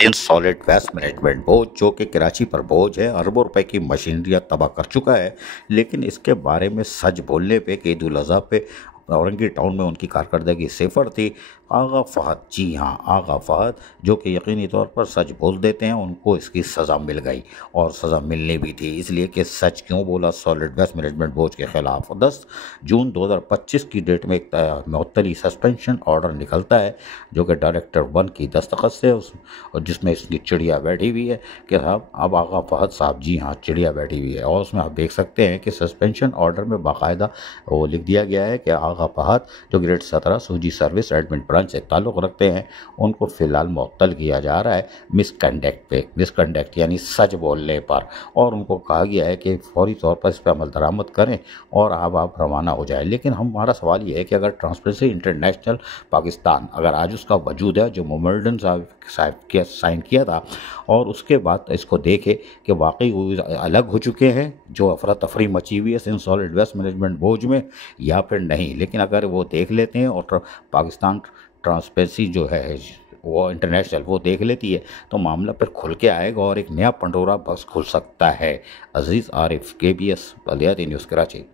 Sindh solid waste management board, जो कि कराची पर बोझ है, अरबों रुपए की मशीनरियाँ तबाह कर चुका है। लेकिन इसके बारे में सच बोलने पे कि ईद उल अज़हा पे औरंगी टाउन में उनकी कारकर्दगी सिफर थी। आगा फ़हद, जी हाँ आगा फ़हद, जो कि यकीनी तौर पर सच बोल देते हैं, उनको इसकी सज़ा मिल गई और सज़ा मिलनी भी थी। इसलिए कि सच क्यों बोला सॉलिड वेस्ट मैनेजमेंट बोर्ड के खिलाफ 10 जून 2025 की डेट में एक मुअत्तली सस्पेंशन ऑर्डर निकलता है, जो कि डायरेक्टर 1 की दस्तखत से और जिसमें इसकी चिड़िया बैठी हुई है कि साहब अब आगा फ़हद साहब, जी हाँ चिड़िया बैठी हुई है। और उसमें आप देख सकते हैं कि सस्पेंशन ऑर्डर में बाकायदा वो लिख दिया गया है कि आगा फ़हद जो ग्रेड 17 सूजी सर्विस एडमिन ब्रांच से ताल्लुक़ रखते हैं, उनको फ़िलहाल मुअत्तल किया जा रहा है मिसकंडक्ट पे, मिसकंडक्ट यानी सच बोलने पर। और उनको कहा गया है कि फौरी तौर पर इस पर अमल दरामद करें और अब आप रवाना हो जाए। लेकिन हमारा सवाल ये है कि अगर ट्रांसपेरेंसी इंटरनेशनल पाकिस्तान, अगर आज उसका वजूद है, जो मोमेल्टन साहब के साइन किया था, और उसके बाद इसको देखे कि वाकई वो अलग हो चुके हैं, जो अफरा तफरी मची हुई है Sindh solid waste management board में, या फिर नहीं। लेकिन अगर वो देख लेते हैं और पाकिस्तान ट्रांसपेरेंसी जो है वो इंटरनेशनल वो देख लेती है, तो मामला फिर खुल के आएगा और एक नया पंडोरा बॉक्स खुल सकता है। अजीज़ आरिफ, KBS बलियाती न्यूज़, कराची।